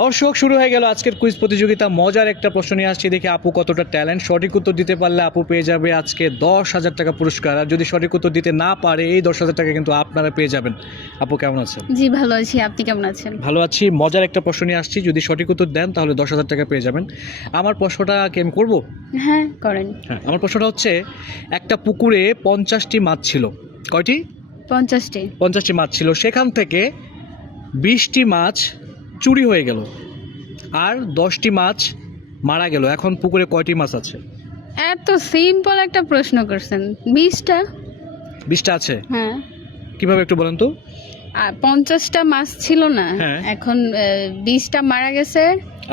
দর্শক, শুরু হয়ে গেল আজকের কুইজ প্রতিযোগিতা। মজার একটা প্রশ্ন নিয়ে আসছি, দেখি আপু কতটা ট্যালেন্ট। সঠিক উত্তর দিতে পারলে আপু পেয়ে যাবে আজকে 10,000 টাকা পুরস্কার, আর যদি সঠিক উত্তর দিতে না পারে এই 10,000 টাকা কিন্তু আপনারা পেয়ে যাবেন। আপু কেমন আছেন? জি ভালো আছি, আপনি কেমন আছেন? ভালো আছি। মজার একটা প্রশ্ন নিয়ে আসছি, যদি সঠিক উত্তর দেন তাহলে 10,000 টাকা পেয়ে যাবেন। আমার প্রশ্নটা কি আমি করবো? হ্যাঁ করেন। হ্যাঁ, আমার প্রশ্নটা হচ্ছে, একটা পুকুরে 50টি মাছ ছিল। কয়টি? 50টি। 50টি মাছ ছিল, সেখান থেকে 20টি মাছ চুরি হয়ে গেল আর 10টি মাছ মারা গেল। এখন পুকুরে কয়টি মাছ আছে? এত সিম্পল একটা প্রশ্ন করছেন। 20টা। 20টা আছে? হ্যাঁ। কিভাবে একটু বলেন তো। আর 50টা মাছ ছিল না, হ্যাঁ। এখন 20টা মারা গেছে।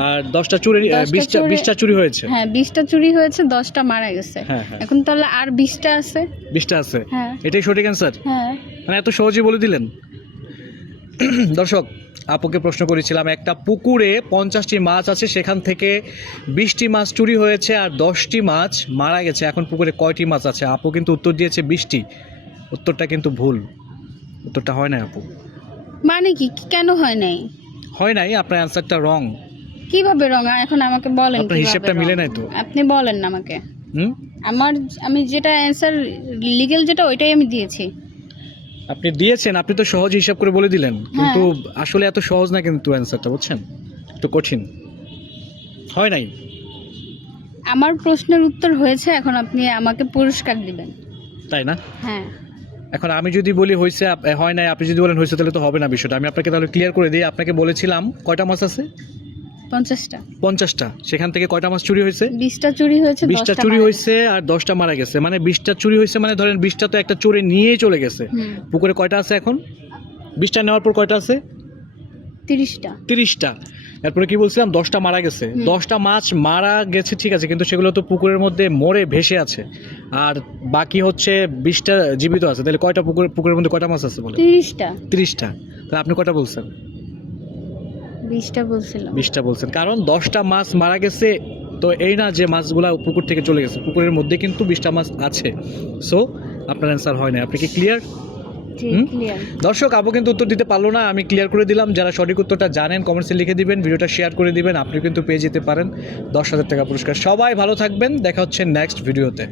আর 10টা চুরি, 20টা চুরি হয়েছে। হ্যাঁ 20টা চুরি হয়েছে, 10টা মারা গেছে। হ্যাঁ হ্যাঁ, এখন তাহলে আর 20টা আছে। 20টা আছে। হ্যাঁ এটাই সঠিক অ্যান্সার? হ্যাঁ। মানে এত সহজেই বলে দিলেন। দর্শক, আপুকে প্রশ্ন করেছিলাম, একটা পুকুরে 50টি মাছ আছে, সেখান থেকে 20টি মাছ চুরি হয়েছে আর 10টি মাছ মারা গেছে। এখন পুকুরে কয়টি মাছ আছে? আপু কিন্তু উত্তর দিয়েছে 20টি। উত্তরটা কিন্তু ভুল, উত্তরটা হয় না আপু। মানে কি, কেন হয় নাই? হয় নাই, আপনার অ্যান্সারটা রং। কিভাবে রং? এখন আমাকে বলেন আপনার কিভাবে হিসেবটা wrong? মিলে নাই তো। আপনি বলেন না আমাকে। হুম, আমি যেটা অ্যান্সার লিগ্যাল যেটা ওইটাই আমি দিয়েছি। আপনি দিয়েছেন, আপনি তো সহজ হিসাব করে বলে দিলেন, কিন্তু আসলে এত সহজ না কিন্তু অ্যান্সারটা, বুঝছেন, একটু কঠিন। হয় নাই। আমার প্রশ্নের উত্তর হয়েছে, এখন আপনি আমাকে পুরস্কার দিবেন। তাই না? হ্যাঁ। এখন আমি যদি বলি হয়েছে, হয় নাই, আপনি যদি বলেন হয়েছে, তাহলে তো হবে না বিষয়টা। আমি আপনাকে তাহলে ক্লিয়ার করে দিই। আপনাকে বলেছিলাম কয়টা মাছ আছে? 50টা। 50টা। সেখান থেকে কয়টা মাছ চুরি হয়েছে? 20টা চুরি হয়েছে, 20টা 10টা চুরি মারা হয়েছে আর 10টা মারা গেছে। মানে 20টা চুরি হয়েছে, মানে ধরেন 20টা তো একটা চোরে নিয়েই চলে গেছে। হুম। পুকুরে কয়টা আছে এখন? 20টা নেওয়ার পর কয়টা আছে? 30টা। 30টা। এরপরে কি বলছিলাম, 10টা মারা গেছে। 10টা মাছ মারা গেছে, ঠিক আছে, কিন্তু সেগুলো তো পুকুরের মধ্যে মরে ভেসে আছে। আর বাকি হচ্ছে 20টা জীবিত আছে। তাহলে কয়টা পুকুরের মধ্যে কয়টা মাছ আছে বলে? 30টা। 30টা। তাহলে আপনি কয়টা বলছেন? 20টা বলছিলাম। 20টা বলছেন, কারণ 10টা মাছ মারা গেছে। তো এই না যে মাছগুলা পুকুর থেকে চলে গেছে, পুকুরের মধ্যে কিন্তু 20টা মাছ আছে। সো আপনার অ্যান্সার হয় না। আপনি কি ক্লিয়ার? জি ক্লিয়ার। দর্শক, আপু কিন্তু উত্তর দিতে পারলো না, আমি ক্লিয়ার করে দিলাম। যারা সঠিক উত্তরটা জানেন কমেন্টসে লিখে দিবেন, ভিডিওটা শেয়ার করে দিবেন, আপনি কিন্তু পেয়ে যেতে পারেন 10,000 টাকা পুরস্কার। সবাই ভালো থাকবেন, দেখা হচ্ছে নেক্সট ভিডিওতে।